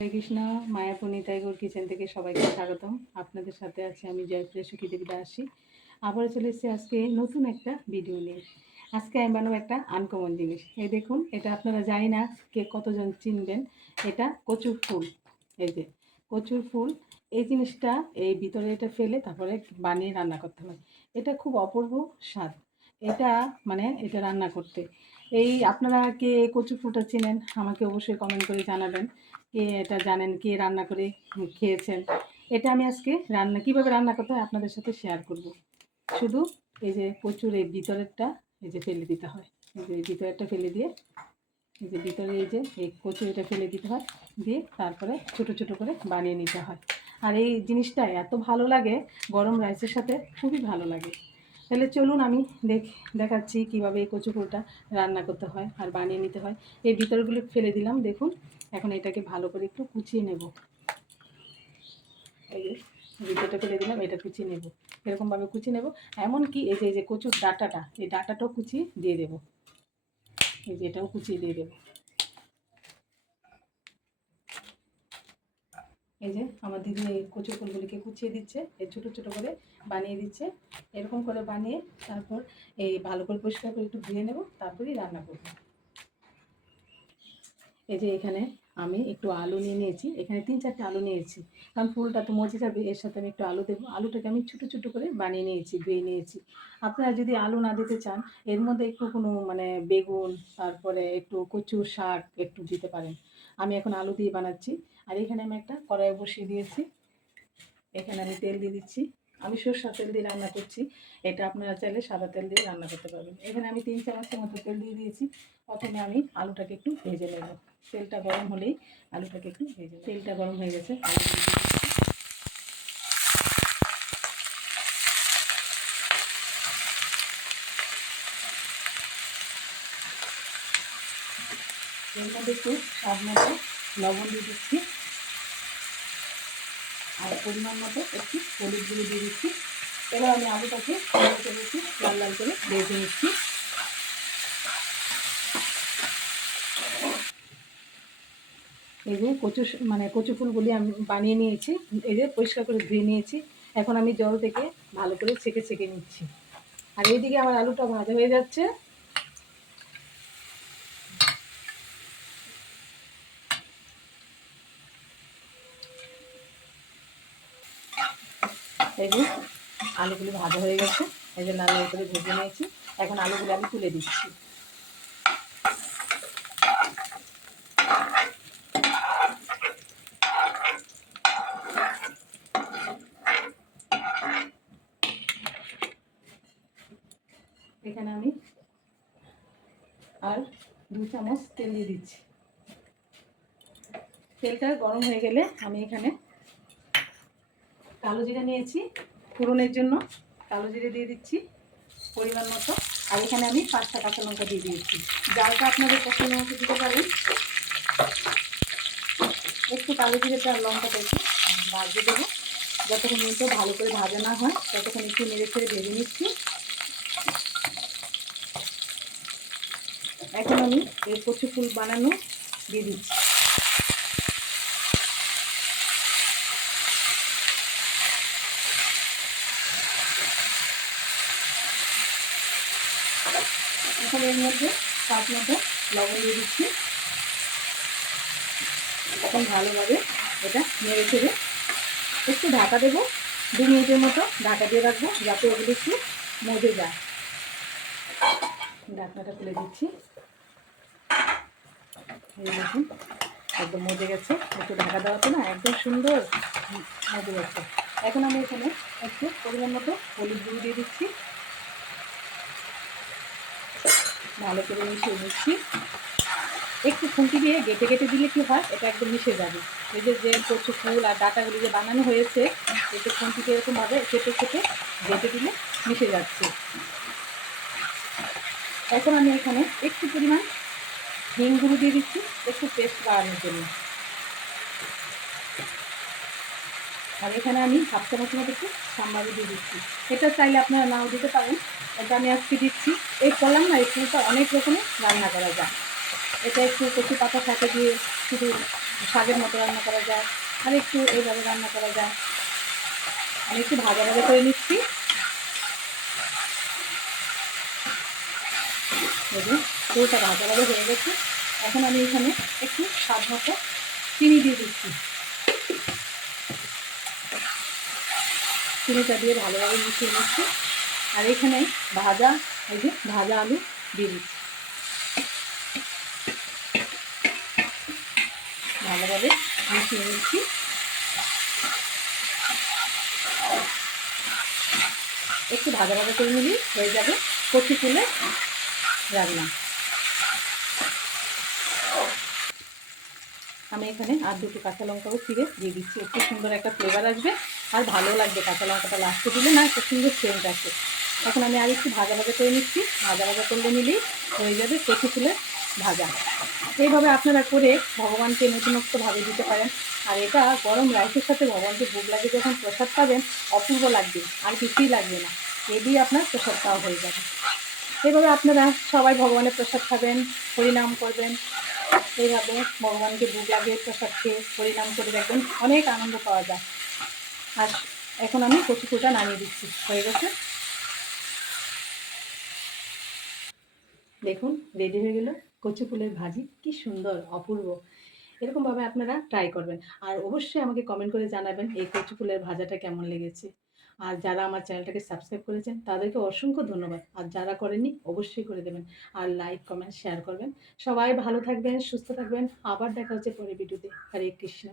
হরে Krishna. Mayapur Nitai Gour kitchen থেকে সবাইকে স্বাগতম। আপনাদের সাথে আছি আমি জয়প্রিয়া সুখী দেবী দাসী। আবারও চলে এসেছি আজকে নতুন একটা ভিডিও নিয়ে। আজকে আমি বানাবো একটা আনকমন জিনিস। এই দেখুন, এটা আপনারা জানি না কে কতজন চিনবেন। এটা কচুর ফুল। এই যে কচুর ফুল, এই জিনিসটা এই ভিতরে এটা ফেলে তারপরে বানিয়ে রান্না করতে হয়। এটা খুব অপূর্ব স্বাদ। এটা এটা রান্না করতে, এই আপনারা কে কচু ফুলটা চেনেন আমাকে অবশ্যই কমেন্ট করে জানাবেন। কে এটা জানেন, কে রান্না করে খেয়েছেন। এটা আমি আজকে কীভাবে রান্না করতে হয় আপনাদের সাথে শেয়ার করব। শুধু এই যে কচুর এই ভিতরেরটা এই যে ফেলে দিতে হয়। এই যে ভিতরেরটা ফেলে দিয়ে এই যে ভিতরে এই কচু এটা ফেলে দিতে হয়, দিয়ে তারপরে ছোট ছোট করে বানিয়ে নিতে হয়। আর এই জিনিসটা এত ভালো লাগে, গরম রাইসের সাথে খুবই ভালো লাগে। তাহলে চলুন আমি দেখাচ্ছি কীভাবে এই কচু ফুলটা রান্না করতে হয় আর বানিয়ে নিতে হয়। এই ভিতরগুলো ফেলে দিলাম, দেখুন। এখন এটাকে ভালো করে একটু কুচিয়ে নেব। এই যে ভিতরটা ফেলে দিলাম, এটা কুচিয়ে নেব। এরকমভাবে কুচিয়ে নেব। এমনকি এই যে কচুর ডাঁটাটা, এই ডাঁটাটাও কুচিয়ে দিয়ে দেবো। এই যে এটাও কুচিয়ে দিয়ে দেবো। এই যে আমার দিদি এই কচু ফুলগুলিকে কুচিয়ে দিচ্ছে, এই ছোটো ছোটো করে বানিয়ে দিচ্ছে। এরকম করে বানিয়ে তারপর এই ভালো করে পরিষ্কার করে একটু ধুয়ে নেব, তারপরেই রান্না করব। এই যে এখানে আমি একটু আলু নিয়ে নিয়েছি, এখানে 3-4টে আলু নিয়েছি, কারণ ফুলটা তো মজে যাবে। এর সাথে আমি একটু আলু দেবো। আলুটাকে আমি ছোটো ছোটো করে বানিয়ে নিয়েছি, ধুয়ে নিয়েছি। আপনারা যদি আলু না দিতে চান, এর মধ্যে একটু কোনো বেগুন, তারপরে একটু কচু শাক একটু দিতে পারেন। আমি এখন আলু দিয়ে বানাচ্ছি। আর এখানে আমি একটা কড়াই বসিয়ে দিয়েছি। এখানে আমি তেল দিয়ে দিচ্ছি। আমি সরষের তেল দিয়ে রান্না করছি। এটা আপনারা চাইলে সাদা তেল দিয়ে রান্না করতে পারবেন। এখানে আমি 3 চামচের মতো তেল দিয়ে দিয়েছি। প্রথমে আমি আলুটাকে একটু ভেজে নেব। তেলটা গরম হলেই আলুটাকে একটু ভেজে নেব। তেলটা গরম হয়ে গেছে, আলু দিয়ে দিচ্ছি। এর মধ্যে একটু স্বাদ মতো লবণ দিয়ে দিচ্ছি, আর পরিমাণ মতো একটু হলুদ গুঁড়ো দিয়ে দিচ্ছি। এবার আমি আলুটাকে লাল লাল করে ভেজে নিচ্ছি। এই যে কচু ফুলগুলি আমি বানিয়ে নিয়েছি, এই যে পরিষ্কার করে ধুয়ে নিয়েছি। এখন আমি জল থেকে ভালো করে ছেঁকে নিচ্ছি। আর এইদিকে আমার আলুটা ভাজা হয়ে যাচ্ছে। এই যে আলুগুলি ভাজা হয়ে গেছে, এই যে লাল লাল করে ভেজে নিয়েছি। এখন আলুগুলো আমি তুলে দিচ্ছি। এখানে আমি আর 2 চামচ তেল দিয়ে দিচ্ছি। তেলটা গরম হয়ে গেলে আমি এখানে কালো জিরা নিয়েছি ফোড়নের জন্য। কালো জিরে দিয়ে দিচ্ছি পরিমাণ মতো। আর এখানে আমি 5টা কাঁচা লঙ্কা দিয়ে দিয়েছি। জালটা আপনাদের পছন্দ মতো দিতে পারেন। একটু কালো জিরেটা আর লঙ্কাটা একটু ভাজতে দেবো, যতক্ষণ পর্যন্ত ভালো করে ভাজা না হয় ততক্ষণ একটু নেড়ে ছেড়ে ভেজে নিচ্ছি। এখন আমি এই কচু ফুল বানানো দিয়ে দিচ্ছি। এখন এর মধ্যে স্বাদ মতো লবণ দিয়ে দিচ্ছি। এখন ভালোভাবে এটা নেড়ে ছেড়ে একটু ঢাকা দেবো। 2 মিনিটের মতো ঢাকা দিয়ে রাখবো, যাতে ওগুলো একটু মজে যায়। ঢাকনাটা খুলে দিচ্ছি। এই দেখুন একদম মজে গেছে। একটু ঢাকা দেওয়াতে না একদম সুন্দর মজে গেছে। এখন আমি এখানে একটু পরিমাণ মতো হলুদ গুঁড়ো দিয়ে দিচ্ছি। ভালো করে মিশিয়ে নিচ্ছি। একটু খুন্তি দিয়ে গেটে গেটে দিলে কি হয়, এটা একদম মিশে যাবে। এই যে কচু ফুল আর ডাঁটাগুলি যে বানানো হয়েছে, একটু খুন্তিতে এরকমভাবে কেটে কেটে গেটে দিলে মিশে যাচ্ছে। এখন আমি এখানে একটু পরিমাণ হিং গুঁড়ো দিয়ে দিচ্ছি, একটু টেস্ট বাড়ানোর জন্য। আর এখানে আমি 1/2 চামচ মতো একটু সাম্বারও দিয়ে দিচ্ছি। এটা চাইলে আপনারা নাও দিতে পারেন, এটা আমি আজকে দিচ্ছি। এই করলাম এই ফুলটা অনেক রকমের রান্না করা যায়। এটা একটু কচু পাতা সাথে দিয়ে শুধু শাকের মতো রান্না করা যায়, আর একটু এইভাবে রান্না করা যায়। আমি একটু ভাজা ভাজা করে নিচ্ছি। দেখুন পুরোটা ভাজা ভাজা হয়ে গেছে। এখন আমি এখানে একটু স্বাদ মতো চিনি দিয়ে দিচ্ছি। চিনিটা দিয়ে ভালোভাবে মিশিয়ে নিচ্ছি। আর এখানে ভাজা আলু দিয়ে দিচ্ছি। ভালোভাবে মিশিয়ে নিচ্ছি। একটু ভাজা ভাজা করে নিলেই হয়ে যাবে কচি ফুলের রান্না। আমি এখানে আর দুটো কাঁচা লঙ্কাও ছিঁড়ে দিয়ে দিচ্ছি। একটু সুন্দর একটা ফ্লেভার আসবে আর ভালো লাগবে। কাঁচা লঙ্কাটা লাস্টে দিলে না একটু সুন্দর সেন্ট আসে। এখন আমি আর একটু ভাজা ভাজা করে নিচ্ছি। ভাজা ভাজা করলে নিলেই হয়ে যাবে কচি ফুলের ভাজা। এইভাবে আপনারা করে ভগবানকে নতুনত্বভাবে দিতে পারেন। আর এটা গরম রাইসের সাথে ভগবানকে ভোগ লাগে যখন প্রসাদ পাবেন, অপূর্ব লাগবে, আর কিছুই লাগবে না। এ দিয়ে আপনার প্রসাদ পাওয়া হয়ে যাবে। এইভাবে আপনারা সবাই ভগবানের প্রসাদ খাবেন, হরিনাম করবেন। এইভাবে ভগবানকে ভোগ লাগিয়ে প্রসাদ খেয়ে হরিনাম করে দেখবেন অনেক আনন্দ পাওয়া যায়। আর এখন আমি কচি ফুলটা নামিয়ে দিচ্ছি। হয়ে গেছে, দেখুন রেডি হয়ে গেল কচি ফুলের ভাজি। কি সুন্দর, অপূর্ব। এরকমভাবে আপনারা ট্রাই করবেন। আর অবশ্যই আমাকে কমেন্ট করে জানাবেন এই কচু ফুলের ভাজাটা কেমন লেগেছে। আর যারা আমার চ্যানেলটাকে সাবস্ক্রাইব করেছেন তাদেরকে অসংখ্য ধন্যবাদ। আর যারা করেননি অবশ্যই করে দেবেন। আর লাইক কমেন্ট শেয়ার করবেন। সবাই ভালো থাকবেন, সুস্থ থাকবেন। আবার দেখা হচ্ছে পরের ভিডিওতে। হরে কৃষ্ণ।